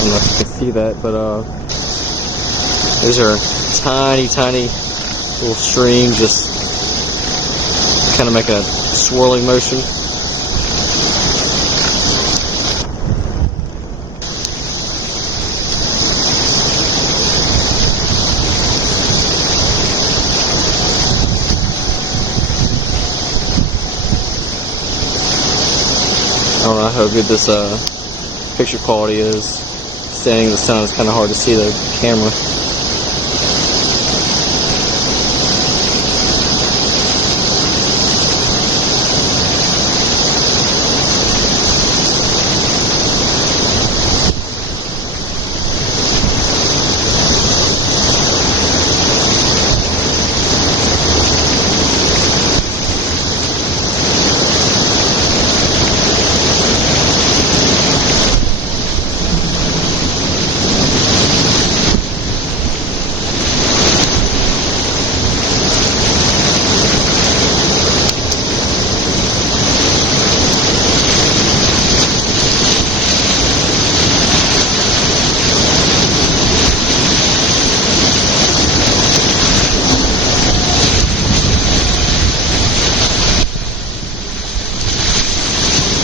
don't know if you can see that, but those are tiny little streams just kind of make a swirling motion. I don't know how good this picture quality is. Standing in the sun, it's kind of hard to see the camera.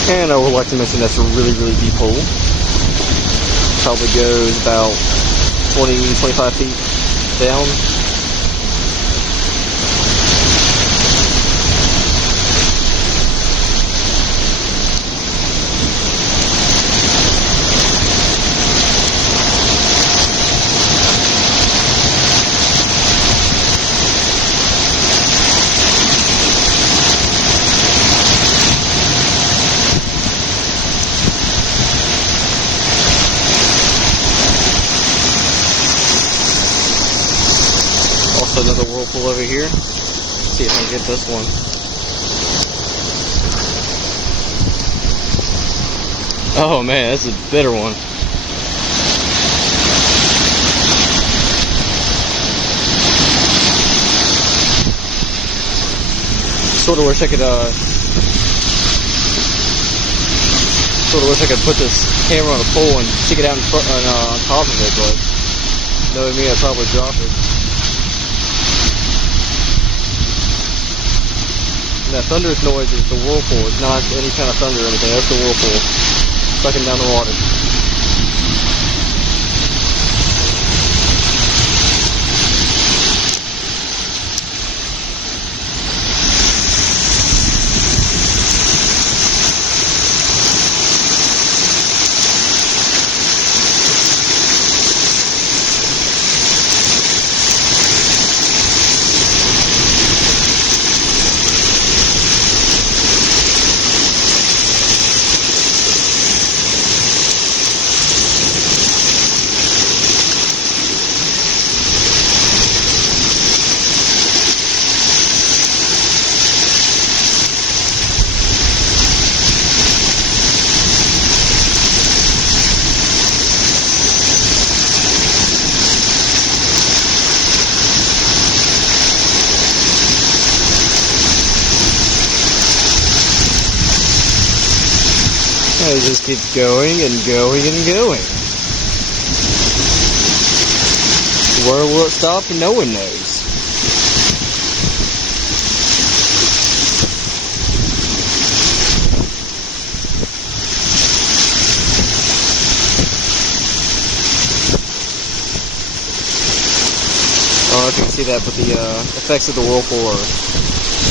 And I would like to mention that's a really deep hole. Probably goes about 20-25 feet down. Another whirlpool over here. Let's see if I can get this one. Oh man, that's a bitter one. Sort of wish I could put this camera on a pole and stick it out in front on top of it, but knowing me, I'd probably drop it. That thunderous noise is the whirlpool. It's not any kind of thunder or anything. That's the whirlpool sucking down the water. It just keeps going and going and going. Where will it stop? No one knows. I don't know if you can see that, but the effects of the whirlpool are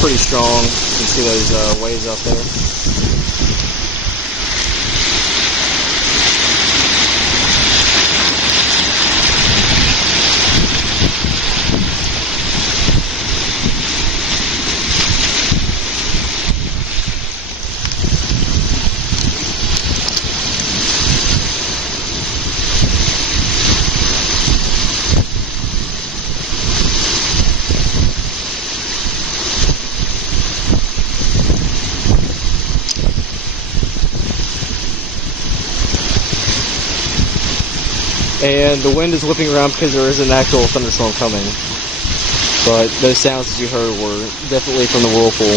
pretty strong. You can see those waves out there. And the wind is whipping around because there is an actual thunderstorm coming. But those sounds that you heard were definitely from the whirlpool.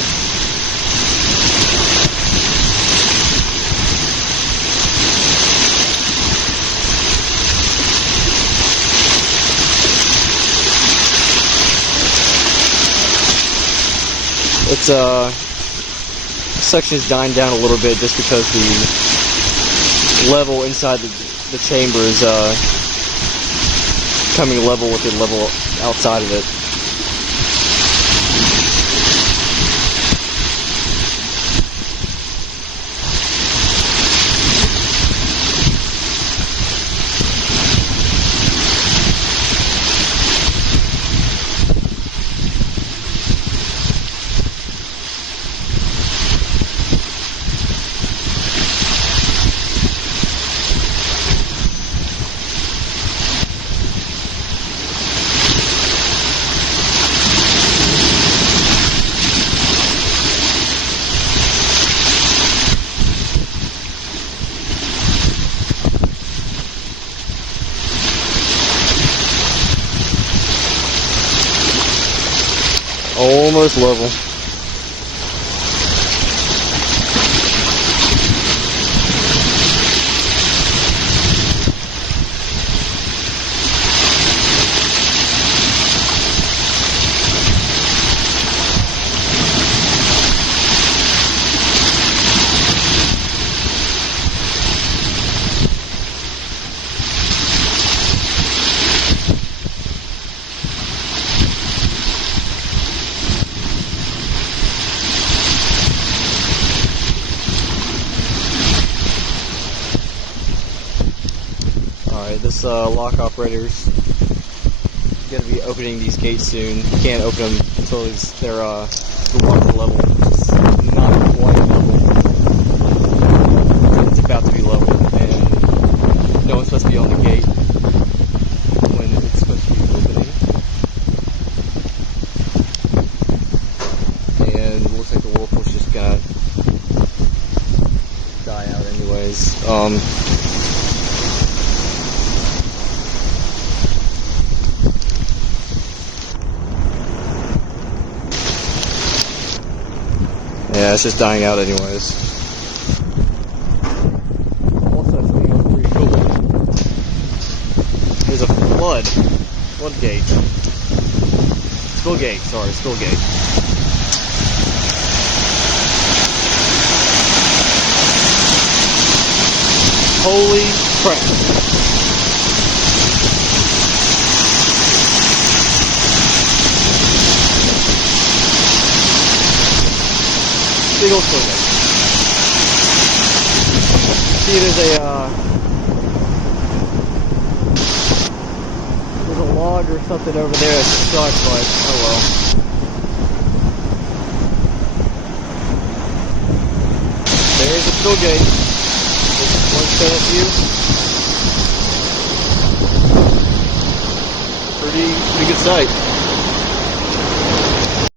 It's section is dying down a little bit just because the level inside the chamber is coming level with the level outside of it. Almost level. Alright, this lock operator's going to be opening these gates soon. You can't open them until they're the water level. It's not quite level. It's about to be level, and no one's supposed to be on the gate when it's supposed to be opening. And it looks like the whirlpool's just going to die out anyways. Yeah, it's just dying out anyways. Also, something else pretty cool. There's a floodgate. Spillgate, sorry, spillgate. Holy crap. Big old spillgate. See, there's a log or something over there that's stuck, but oh well. There's the spillgate. Just one setup view. Pretty good sight.